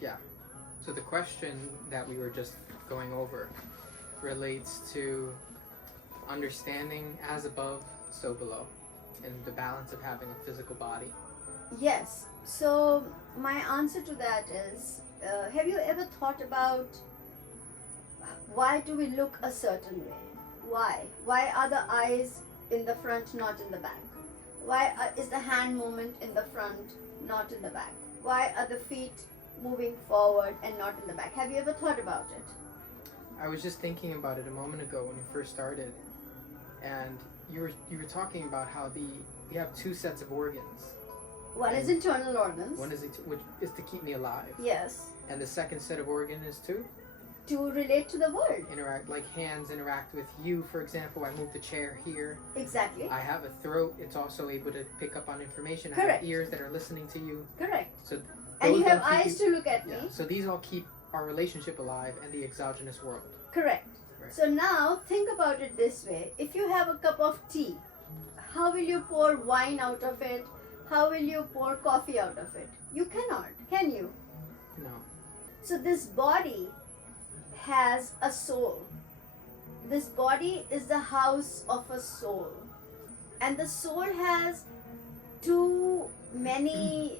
Yeah. So the question that we were just going over relates to understanding as above, so below, and the balance of having a physical body. Yes. So my answer to that is, have you ever thought about why do we look a certain way? Why? Why are the eyes in the front, not in the back? Why is the hand movement in the front, not in the back? Why are the feet moving forward and not in the back? Have you ever thought about it? I was just thinking about it a moment ago when we first started, and you were talking about how we have two sets of organs. One is internal organs. One is which is to keep me alive. Yes. And the second set of organ is to relate to the world. Interact, like hands interact with you, for example. I move the chair here. Exactly. I have a throat. It's also able to pick up on information. Correct. I have ears that are listening to you. Correct. So and you those have all keep eyes to look at me. Yeah. So these all keep our relationship alive and the exogenous world. Correct. Right. So now think about it this way. If you have a cup of tea, how will you pour wine out of it? How will you pour coffee out of it? You cannot, can you? No. So this body has a soul. This body is the house of a soul. And the soul has too many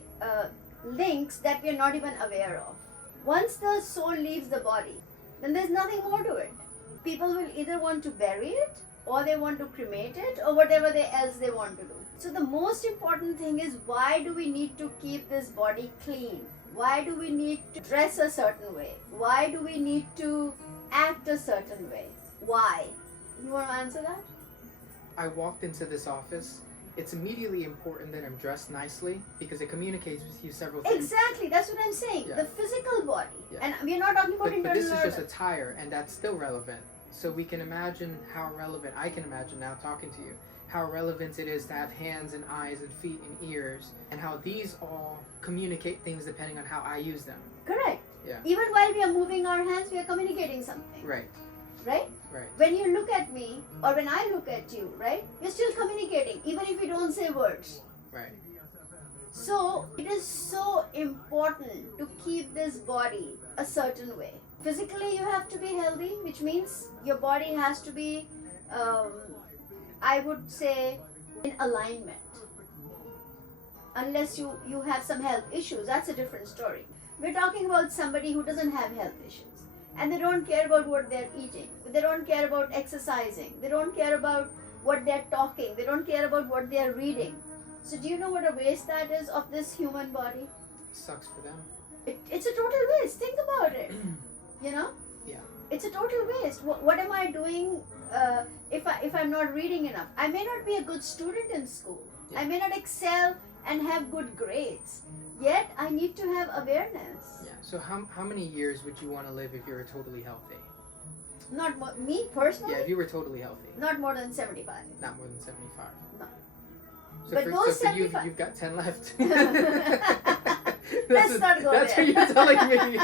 links that we are not even aware of. Once the soul leaves the body, then there's nothing more to it. People will either want to bury it, or they want to cremate it, or whatever else they want to do. So the most important thing is, why do we need to keep this body clean? Why do we need to dress a certain way? Why do we need to act a certain way? Why? You want to answer that? I walked into this office. It's immediately important that I'm dressed nicely because it communicates with you several things. Exactly, that's what I'm saying. Yeah. The physical body. Yeah. And we're not talking about But internal this is just organs. attire, and that's still relevant. So we can imagine how relevant, I can imagine now talking to you, how relevant it is to have hands and eyes and feet and ears, and how these all communicate things depending on how I use them. Correct. Yeah. Even while we are moving our hands, we are communicating something. Right. Right? Right. When you look at me, or when I look at you, right? We're still communicating, even if we don't say words. Right. So, it is so important to keep this body a certain way. Physically, you have to be healthy, which means your body has to be, I would say, in alignment. Unless you have some health issues, that's a different story. We're talking about somebody who doesn't have health issues. And they don't care about what they're eating. They don't care about exercising. They don't care about what they're talking. They don't care about what they're reading. So do you know what a waste that is of this human body? Sucks for them. It's a total waste. Think about it. You know? Yeah. It's a total waste. What am I doing if I'm not reading enough? I may not be a good student in school. Yeah. I may not excel and have good grades. Yet I need to have awareness. Yeah. So how many years would you want to live if you were totally healthy? Not me personally. Yeah, if you were totally healthy. Not more than 75. Not more than 75. No. So But those for you, 75 you've got 10 left. Let's not go That's there. what you're telling me.